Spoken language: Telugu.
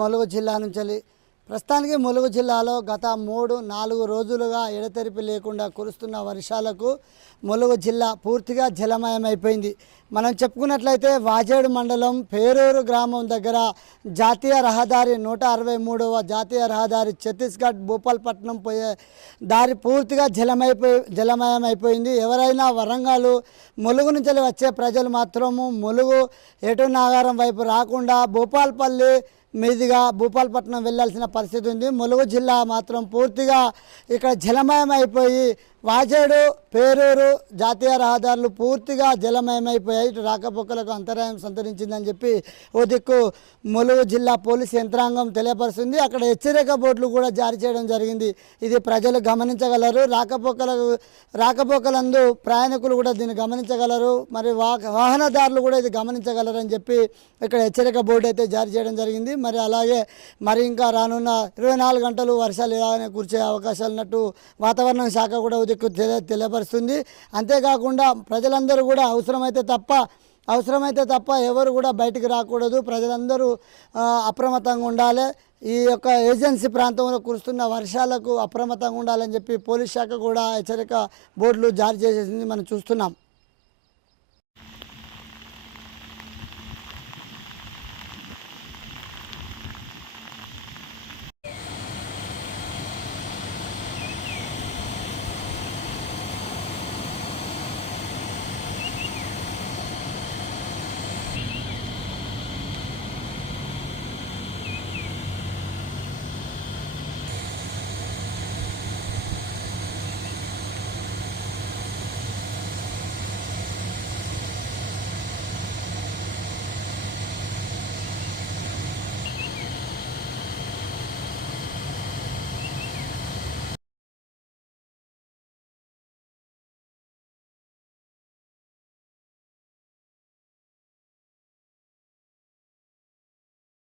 ములుగు జిల్లా నుంచి ప్రస్తుతానికి ములుగు జిల్లాలో గత 3-4 రోజులుగా ఎడతెరిపి లేకుండా కురుస్తున్న వర్షాలకు ములుగు జిల్లా పూర్తిగా జలమయమైపోయింది. మనం చెప్పుకున్నట్లయితే వాజేడు మండలం పేరూరు గ్రామం దగ్గర జాతీయ రహదారి 163వ జాతీయ రహదారి ఛత్తీస్గఢ్ భూపాల్పట్నం పోయే దారి పూర్తిగా జలమయమైపోయింది. ఎవరైనా వరంగల్ ములుగు నుంచి వచ్చే ప్రజలు మాత్రము ములుగు ఎటు నాగారం వైపు రాకుండా భూపాల్పల్లి మీదుగా భూపాల్పట్నం వెళ్ళాల్సిన పరిస్థితి ఉంది. ములుగు జిల్లా మాత్రం పూర్తిగా ఇక్కడ జలమయమైపోయి వాజేడు పేరూరు జాతీయ రహదారులు పూర్తిగా జలమయమైపోయాయి. ఇటు రాకపోకలకు అంతరాయం సంతరించిందని చెప్పి ఓ దిక్కు ములుగు జిల్లా పోలీస్ యంత్రాంగం తెలియపరుస్తుంది. అక్కడ హెచ్చరిక బోర్డులు కూడా జారీ చేయడం జరిగింది. ఇది ప్రజలు గమనించగలరు. రాకపోకలందు ప్రయాణికులు కూడా దీన్ని గమనించగలరు. మరి వాహనదారులు కూడా ఇది గమనించగలరు అని చెప్పి ఇక్కడ హెచ్చరిక బోర్డు అయితే జారీ చేయడం జరిగింది. మరి అలాగే మరి ఇంకా రానున్న 24 గంటలు వర్షాలు ఇలానే కురిసే అవకాశాలు ఉన్నట్టు వాతావరణ శాఖ కూడా తెలియపరుస్తుంది. అంతేకాకుండా ప్రజలందరూ కూడా అవసరమైతే తప్ప ఎవరు కూడా బయటికి రాకూడదు. ప్రజలందరూ అప్రమత్తంగా ఉండాలి. ఈ యొక్క ఏజెన్సీ ప్రాంతంలో కురుస్తున్న వర్షాలకు అప్రమత్తంగా ఉండాలని చెప్పి పోలీస్ శాఖ కూడా హెచ్చరిక బోర్డులు జారీ చేసేసింది మనం చూస్తున్నాం.